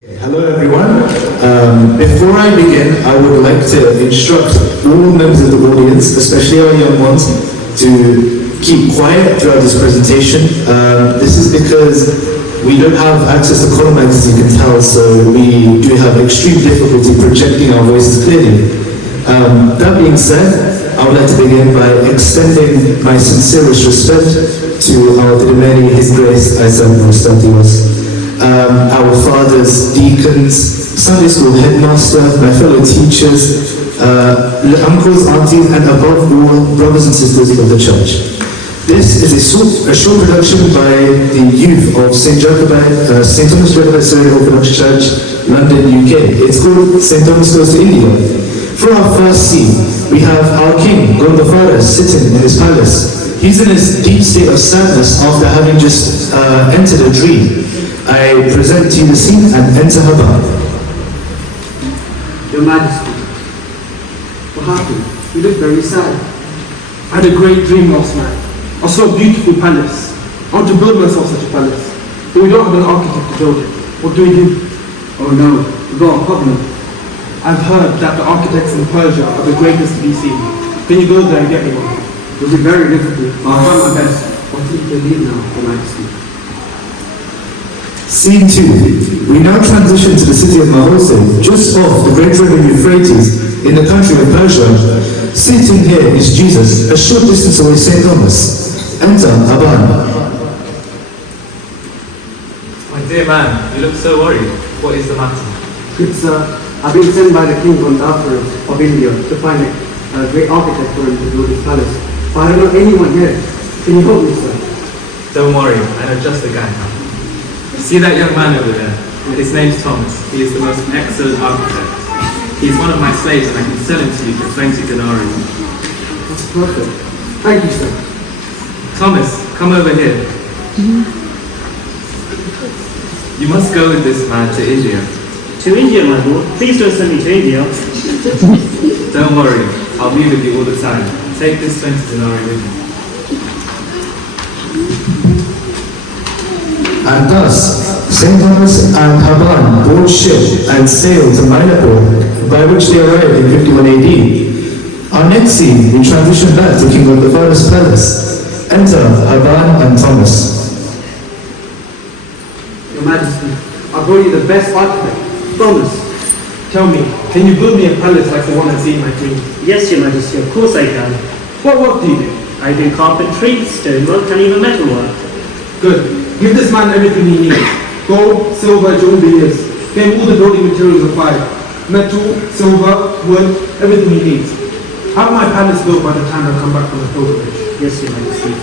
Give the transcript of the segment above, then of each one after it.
Hello everyone. Before I begin, I would like to instruct all members of the audience, especially our young ones, to keep quiet throughout this presentation. This is because we don't have access to color mics, as you can tell, so we do have extreme difficulty projecting our voices clearly. That being said, I would like to begin by extending my sincerest respect to our Dirmeni, His Grace Isa Mustatiwas. Our fathers, deacons, Sunday school headmaster, my fellow teachers, uncles, aunties, and above all, brothers and sisters of the church. This is a short production by the youth of St. Thomas Jacobite Syrian Orthodox Church, London, UK. It's called St. Thomas Goes to India. For our first scene, we have our king, Gondophares, sitting in his palace. He's in his deep state of sadness after having just entered a dream. I present to you the scene and enter her bar. Your Majesty, what happened? You look very sad. I had a great dream last night. I saw a beautiful palace. I want to build myself such a palace. But we don't have an architect to build it. What do we do? Oh no, we've got a problem. I've heard that the architects in Persia are the greatest to be seen. Can you go there and get me one? It will be very difficult, but I'll try my best. I'll take the lead now, Your Majesty. Scene 2. We now transition to the city of Mahose, just off the great river Euphrates, in the country of Persia. Sitting here is Jesus, a short distance away St. Thomas. Enter Aban. My dear man, you look so worried. What is the matter? Good sir, I've been sent by the King Gondophares of India to find a great architect for him to build his palace. But I don't know anyone here. Can you help me, sir? Don't worry, I know just the guy now. See that young man over there? His name's Thomas. He is the most excellent architect. He's one of my slaves and I can sell him to you for 20 denarii. That's perfect. Thank you, sir. Thomas, come over here. You must go with this man to India. To India, my lord. Please don't send me to India. Don't worry, I'll be with you all the time. Take this 20 denarii with you. And thus, St. Thomas and Haban board ship and sailed to Mylapore, by which they arrived in 51 AD. Our next scene, we transition back to King Gondophares' palace. Enter Haban and Thomas. Your Majesty, I brought you the best architect, Thomas. Tell me, can you build me a palace like the one I see in my dream? Yes, Your Majesty, of course I can. What work do you do? I do carpentry, stonework, and even metalwork. Good. Give this man everything he needs. Gold, silver, jewelry, Get him all the building materials required. Metal, silver, wood, everything he needs. Have my palace built by the time I come back from the pilgrimage. Yes, Your Majesty.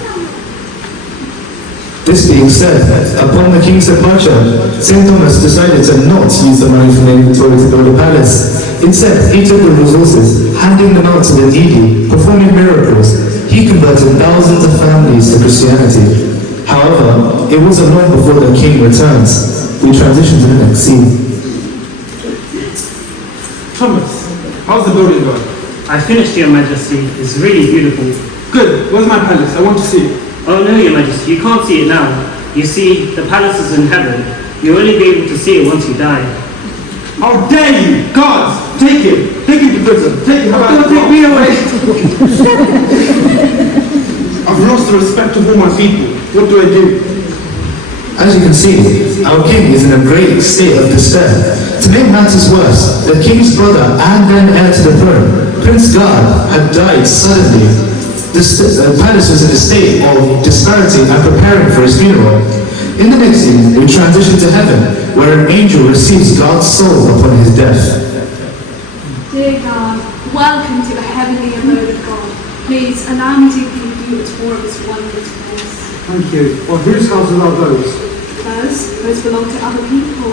This being said, upon the king's departure, St. Thomas decided to not use the money from the inventory to build a palace. Instead, he took the resources, handing them out to the needy, performing miracles. He converted thousands of families to Christianity. However, it wasn't long before the king returns. We transition to the next scene. Thomas, how's the building going? I finished, Your Majesty. It's really beautiful. Good. Where's my palace? I want to see it. Oh no, Your Majesty, you can't see it now. You see, the palace is in heaven. You'll only be able to see it once you die. How dare you! Guards! Take him! Take him to prison! Take him back! Don't take me away! I've lost the respect of all my people. What do I do? As you can see, our king is in a great state of despair. To make matters worse, the king's brother and then heir to the throne, Prince Gard, had died suddenly. The palace was in a state of disparity and preparing for his funeral. In the next scene, we transition to heaven, where an angel receives God's soul upon his death. Dear God, welcome to the heavenly abode of God. Please allow me to give you a tour of this wondrous place. Thank you. Well, whose houses are those? Those belong to other people.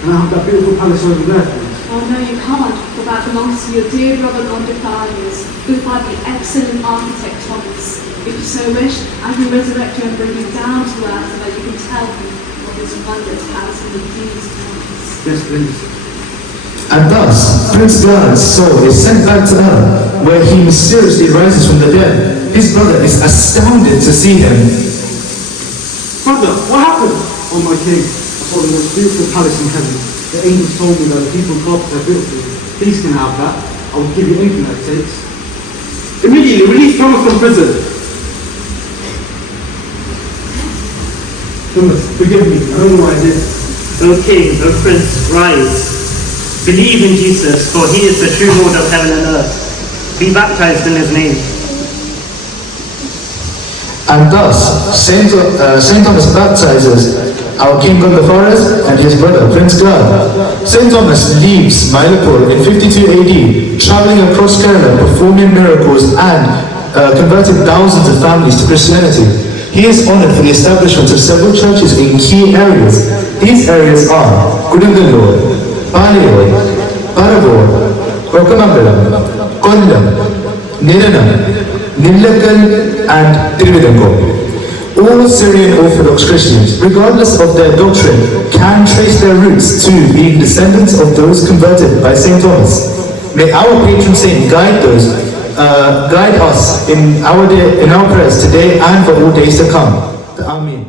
And I have that beautiful palace over there, please. Oh no, you can't, for that belongs to your dear brother Gondophares, built by the excellent architect Thomas. If you so wish, I can resurrect you and bring you down to earth so that you can tell me what this wondrous palace indeed is. Yes, please. And thus, Prince Gard's soul is sent back to earth, where he mysteriously rises from the dead. His brother is astounded to see him. Brother, what happened? Oh my king, I saw the most beautiful palace in heaven. The angels told me that the people in carpet are beautiful. Please can have that. I will give you anything that it takes. Immediately release Thomas from prison. Thomas, forgive me. I don't know what I did. O King, O Prince, rise. Believe in Jesus, for he is the true Lord of heaven and earth. Be baptized in his name. And thus, Saint Thomas baptizes our King Gondophares and his brother Prince Glad. Saint Thomas leaves Mylapore in 52 AD, traveling across Kerala, performing miracles and converting thousands of families to Christianity. He is honoured for the establishment of several churches in key areas. These areas are Kudungalur, Paliyur, Paravur, Kokamangalam, Kollam, Niranam, Nillakal and Tiruvidango. All Syrian Orthodox Christians, regardless of their doctrine, can trace their roots to being descendants of those converted by St. Thomas. May our patron saint guide us in our prayers today and for all days to come. Amen.